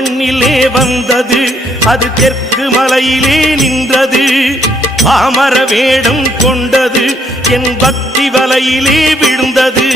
மண்ணிலே வந்தது அது தெற்கு மலையிலே நின்றது. பாமர வேடம் கொண்டது என் பக்தி வலையிலே விழுந்தது.